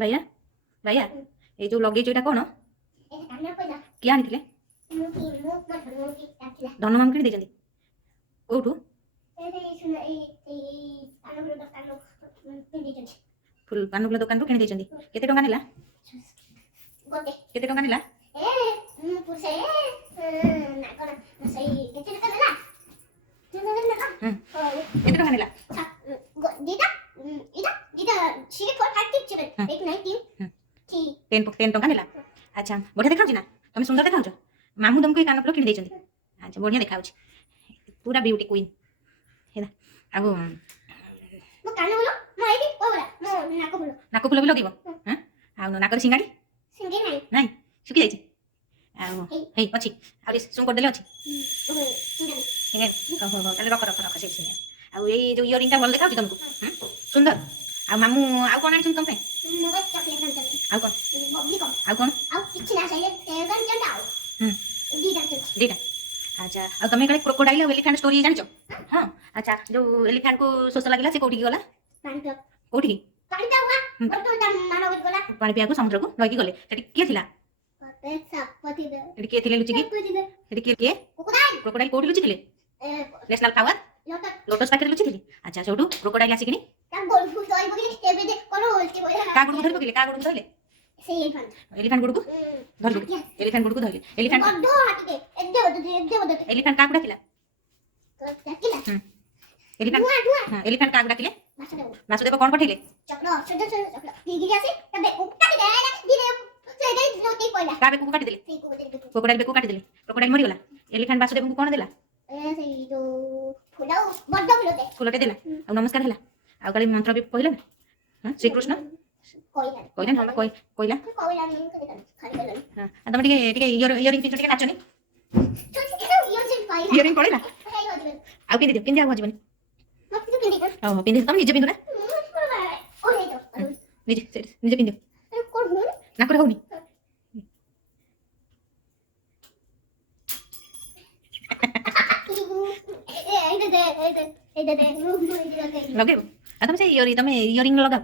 Via via ଏଇ ଯୋଉ ଲଗେଇଛୁ ଏଇଟା କ'ଣ କିଏ ଆଣିଥିଲେ? ଧନ ମାମୁଁ କିଣି ଦେଇଛନ୍ତି। କୋଉଠୁ? କାନଫୁଲ ଦୋକାନରୁ କିଣି ଦେଇଛନ୍ତି। କେତେ ଟଙ୍କା ନେଲା? କେତେ ଟଙ୍କା ନେଲା? କେତେ ଟଙ୍କା ନେଲା? 10 ଟଙ୍କା ନେଲା। ଆଚ୍ଛା ବଢ଼ିଆ ଦେଖାଉଛି ନା? ତମେ ସୁନ୍ଦର ଦେଖାଉଛ। ମାମୁଁ ତମକୁ ଏ କାନଫୁଲ କିଣି ଦେଇଛନ୍ତି। ଆଚ୍ଛା ବଢ଼ିଆ ଦେଖାଉଛି, ପୁରା ବିୟୁଟି କୁଇନ୍ ହେଲା। ଆଉ ନାକ ଫୁଲ ବି ଲଗେଇବ? ଆଉ ନାକରେ ସିଙ୍ଗାଡ଼ି ନାଇଁ, ଶୁଖି ଯାଇଛି। ଆଉ ହେଇ ଅଛି, ଆହୁରି ସୁଁ କରିଦେଲେ ଅଛି। ଓହୋ ତାହେଲେ ରଖ ରଖ ରଖ ସେଇ ସିଙ୍ଗାଡ଼ି। ଆଉ ଏଇ ଯୋଉ ଇୟରିଂଟା ଭଲ ଦେଖାଉଛି ତମକୁ? ସୁନ୍ଦର। ଆଉ ମାମୁଁ ଆଉ କ'ଣ ଆଣିଛନ୍ତି ତମ ପାଇଁ? ଆଉ କ'ଣ? ଆଉ କ'ଣ? ଦିଟା। ଆଚ୍ଛା ଆଉ ତମେ କାଳେ କ୍ରୋକୋଡାଇଲ ଆଉ ଏଲିଫାଣ୍ଟ ଷ୍ଟୋରି ଜାଣିଛ? ହଁ। ଆଚ୍ଛା ଯୋଉ ଏଲିଫାଣ୍ଟକୁ ଶୋଷ ଲାଗିଲା ସେ କୋଉଠିକି ଗଲା? କୋଉଠିକି? ପାଣି ପିଇବାକୁ ସମୁଦ୍ରକୁ ନଈକି ଗଲେ। ସେଠି କିଏ ଥିଲା? ସେଠି କିଏ ଥିଲେ ଲୁଚିକି? ସେଠି କିଏ? କ୍ରୋକୋଡାଇଲ କୋଉଠି ଲୁଚିଥିଲେ? ନ୍ୟାସନାଲ ଫ୍ଲାୱାର ଲୋଟସ୍ ପାଖରେ ଲୁଚିଥିଲେ। ଆଚ୍ଛା ସେଇଠୁ କ୍ରୋକୋଡାଇଲ ଆସିକିନି କାହା ଗୋଡ଼କୁ ଧରି ପକେଇଲେ? କାହା ଗୋଡ଼କୁ ଧରିଲେ? ଏଲିଫାଣ୍ଟ ଗୋଡ଼କୁ ଧରିଲେ। ଏଲିଫାଣ୍ଟ ଗୋଡ଼କୁ ଧରିଲେ। ଏଲିଫାଣ୍ଟ କାହାକୁ ଡାକିଲା? ଏଲିଫାଣ୍ଟ କାହାକୁ ଡାକିଲେ? ବାସୁଦେବ କ'ଣ ପଠେଇଲେ? କାହା ବେକକୁ କାଟିଦେଲେ? କ୍ରୋକୋଡାଇଲ ବେକକୁ କାଟିଦେଲେ। କ୍ରୋକୋଡାଇଲ ମରିଗଲା। ଏଲିଫାଣ୍ଟ ବାସୁଦେବଙ୍କୁ କ'ଣ ଦେଲା? ଫୁଲଟେ ଦେଲା ଆଉ ନମସ୍କାର ହେଲା। ଆଉ କାଲି ମନ୍ତ୍ର ବି କହିଲା ନା? ଶ୍ରୀକୃଷ୍ଣ କହିଲା ନା? କହିଲା। ତମେ ଟିକେ ଟିକେ ଇୟରିଂ ପିନ୍ଧ, ଟିକେ ନାଚନି। ଇୟରିଂ ପଳେଇଲା। ଆଉ ପିନ୍ଧିଦିଅ, ପିନ୍ଧି ଆଉ ହଜିବନି। ଓହୋ ପିନ୍ଧି ତମେ ନିଜେ ପିନ୍ଧୁ ନା? ନିଜେ ପିନ୍ଧିବ। ନାକରେ ହଉନି? ଲଗେଇବ। ଆଉ ତମେ ସେ ତମେ ଇୟରିଂ ଲଗାଅ।